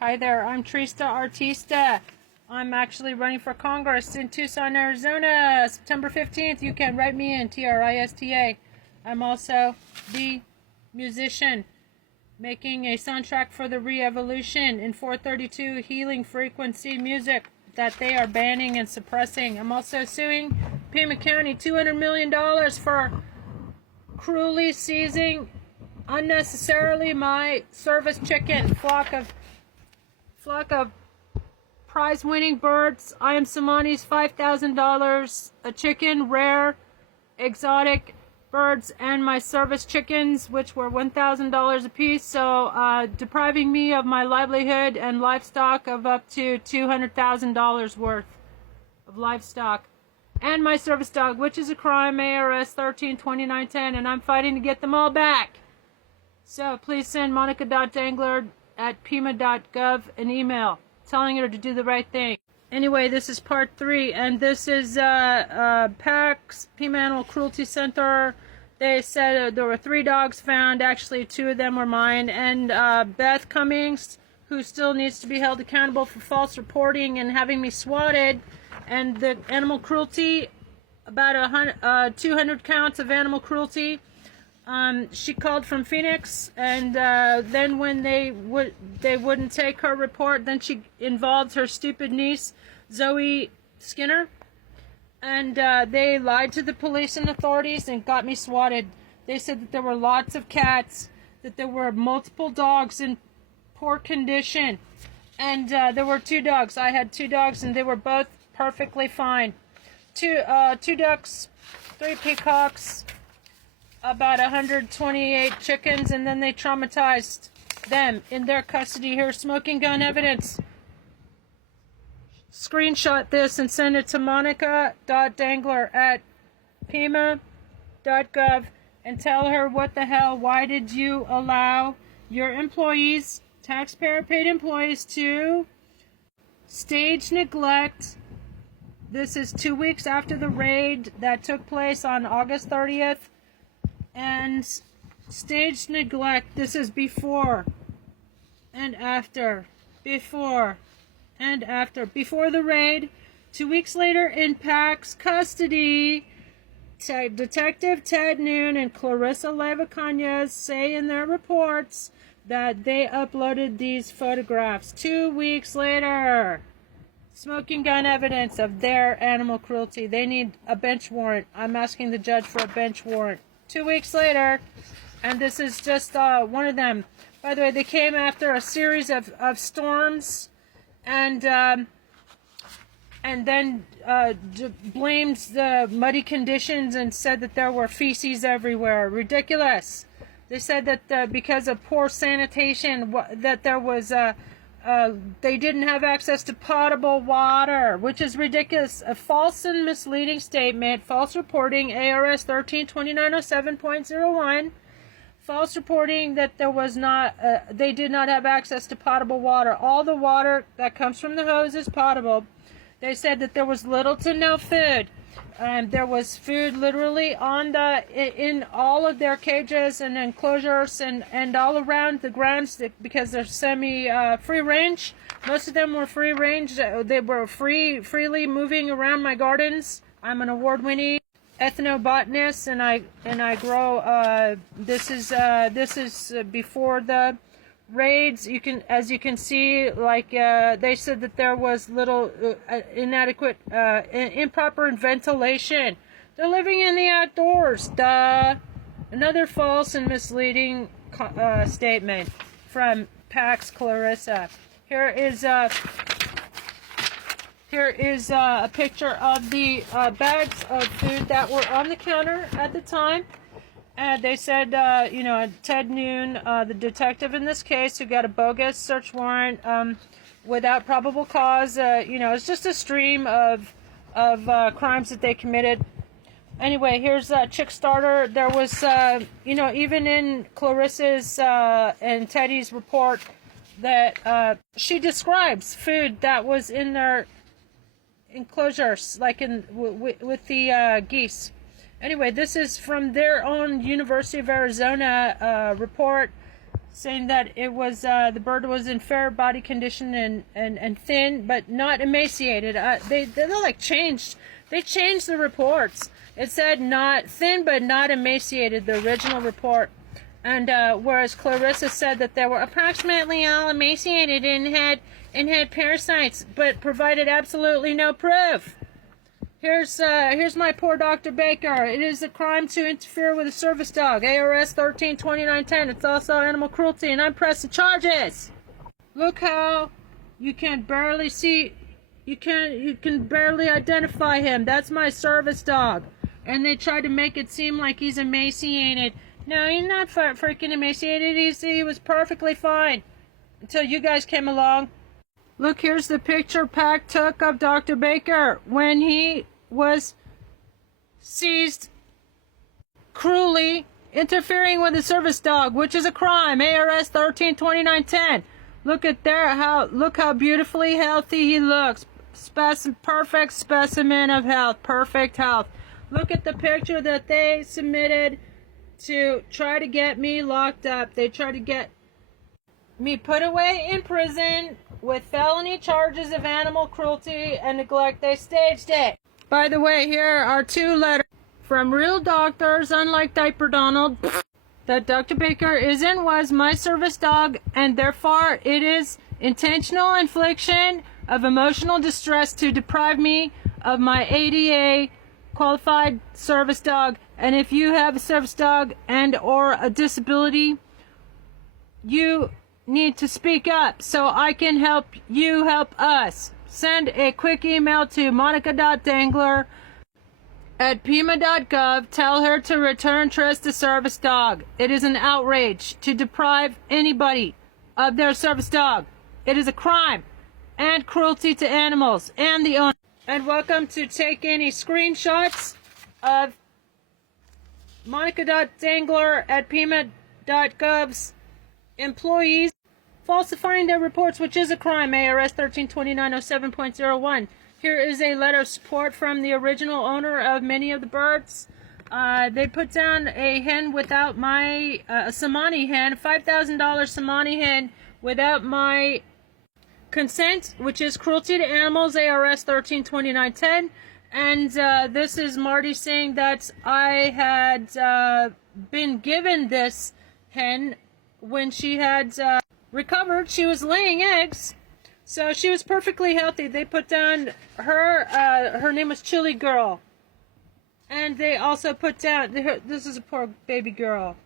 Hi there, I'm Trista Artista. I'm actually running for Congress in Tucson, Arizona, September 15th. You can write me in, Trista. I'm also the musician making a soundtrack for the re-evolution in 432 healing frequency music that they are banning and suppressing. I'm also suing Pima County $200 million for cruelly seizing unnecessarily my service chicken flock of prize-winning birds. I am Samani's $5,000 a chicken, rare, exotic birds, and my service chickens, which were $1,000 a piece. So depriving me of my livelihood and livestock of up to $200,000 worth of livestock, and my service dog, which is a crime, ARS 132910, and I'm fighting to get them all back. So please send monica.dangler@pima.gov an email telling her to do the right thing. Anyway, this is part 3, and this is PAC's Pima Animal Cruelty Center. They said there were 3 dogs found. Actually, 2 of them were mine. And Beth Cummings, who still needs to be held accountable for false reporting and having me swatted. And the animal cruelty, about 200 counts of animal cruelty. She called from Phoenix, and then when they wouldn't take her report, then she involved her stupid niece, Zoe Skinner, and they lied to the police and authorities and got me swatted. They said that there were lots of cats, that there were multiple dogs in poor condition, and there were 2 dogs. I had 2 dogs, and they were both perfectly fine. 2 ducks, 3 peacocks, about 128 chickens, and then they traumatized them in their custody. Here, smoking gun evidence. Screenshot this and send it to monica.dangler@pima.gov and tell her, what the hell, why did you allow your employees, taxpayer-paid employees, to stage neglect? This is 2 weeks after the raid that took place on August 30th. And stage neglect. This is before and after. Before and after. Before the raid, 2 weeks later in PAC's custody, Detective Ted Noon and Clarissa Leva-Cañas say in their reports that they uploaded these photographs 2 weeks later. Smoking gun evidence of their animal cruelty. They need a bench warrant. I'm asking the judge for a bench warrant. 2 weeks later, and this is just one of them. By the way, they came after a series of storms, and then blamed the muddy conditions and said that there were feces everywhere. Ridiculous. They said that because of poor sanitation, that there was they didn't have access to potable water, which is ridiculous. A false and misleading statement, false reporting, ARS 132907.01, false reporting that there was not, they did not have access to potable water. All the water that comes from the hose is potable. They said that there was little to no food. There was food literally in all of their cages and enclosures and all around the grounds, because they're free range. Most of them were free range. They were freely moving around my gardens. I'm an award-winning ethnobotanist, and I grow. This is before the raids. As you can see, like they said that there was little inadequate, improper ventilation. They're living in the outdoors. Duh. Another false and misleading statement from PAC's Clarissa. Here is a picture of the bags of food that were on the counter at the time. They said, Ted Noon, the detective in this case, who got a bogus search warrant without probable cause, it's just a stream of crimes that they committed. Anyway, here's a chick starter. There was, even in Clarissa's and Teddy's report, that she describes food that was in their enclosures, like with the geese. Anyway, this is from their own University of Arizona report saying that it was the bird was in fair body condition and thin, but not emaciated. They're like changed. They changed the reports. It said not thin, but not emaciated, the original report. And whereas Clarissa said that they were approximately all emaciated and had parasites, but provided absolutely no proof. Here's my poor Dr. Baker. It is a crime to interfere with a service dog. ARS 13-2910. It's also animal cruelty, and I'm pressing charges. Look how you can barely see. You can barely identify him. That's my service dog. And they tried to make it seem like he's emaciated. No, he's not freaking emaciated. He was perfectly fine until you guys came along. Look, here's the picture Pac took of Dr. Baker when he was seized cruelly interfering with a service dog, which is a crime. ARS 13-2910. Look at there, look how beautifully healthy he looks. Perfect specimen of health, perfect health. Look at the picture that they submitted to try to get me locked up. They tried to get me put away in prison with felony charges of animal cruelty and neglect. They staged it. By the way, here are 2 letters from real doctors, unlike Diaper Donald, that Dr. Baker is and was my service dog, and therefore it is intentional infliction of emotional distress to deprive me of my ADA qualified service dog. And if you have a service dog and or a disability, you need to speak up so I can help you help us. Send a quick email to monica.dangler@pima.gov. Tell her to return Trish the service dog. It is an outrage to deprive anybody of their service dog. It is a crime and cruelty to animals and the owner. And welcome to take any screenshots of monica.dangler@pima.gov's employees falsifying their reports, which is a crime. ARS 13-2907.01. Here is a letter of support from the original owner of many of the birds. They put down a hen without my Samani hen, $5,000 Samani hen without my consent, which is cruelty to animals. ARS 13-2910. And this is Marty saying that I had been given this hen when she had recovered. She was laying eggs, so she was perfectly healthy. They put down her name was Chili Girl, and they also put down this is a poor baby girl.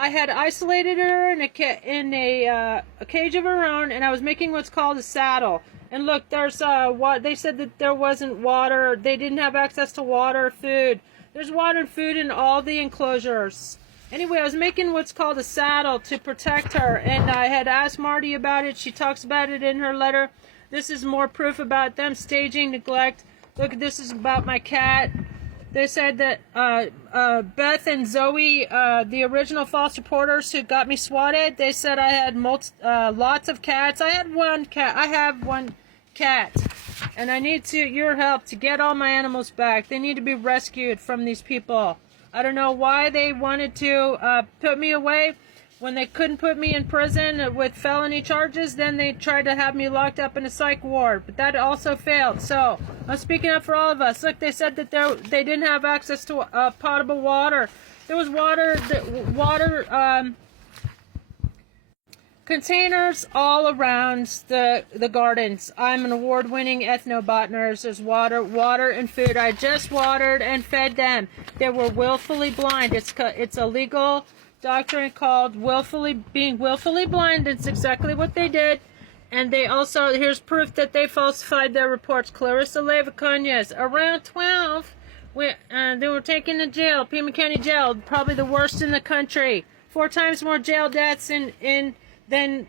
I had isolated her in a cage of her own, and I was making what's called a saddle. And look, there's what they said that there wasn't water. They didn't have access to water, food. There's water and food in all the enclosures. Anyway, I was making what's called a saddle to protect her, and I had asked Marty about it. She talks about it in her letter. This is more proof about them staging neglect. Look, this is about my cat. They said that Beth and Zoe, the original false reporters who got me swatted, they said I had lots of cats. I had one cat. I have one cat, and I need your help to get all my animals back. They need to be rescued from these people. I don't know why they wanted to put me away when they couldn't put me in prison with felony charges. Then they tried to have me locked up in a psych ward, but that also failed. So I'm speaking up for all of us. Look, they said that they didn't have access to potable water. There was water containers all around the gardens. I'm an award-winning ethnobotanist. There's water and food. I just watered and fed them. They were willfully blind. It's a legal doctrine called being willfully blind. It's exactly what they did. And they also, here's proof that they falsified their reports. Clarissa Levacunas, around 12, they were taken to jail, Pima County Jail, probably the worst in the country. 4 times more jail deaths than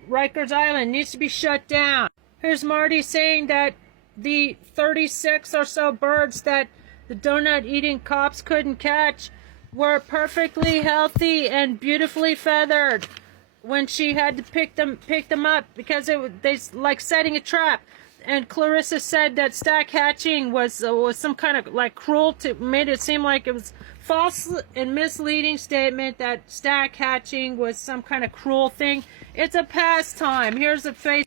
Rikers Island. Needs to be shut down. Here's Marty saying that the 36 or so birds that the donut-eating cops couldn't catch were perfectly healthy and beautifully feathered when she had to pick them up because they like setting a trap. And Clarissa said that stack hatching was some kind of like cruel to made it seem like it was false and misleading statement that stag hatching was some kind of cruel thing. It's a pastime. Here's a face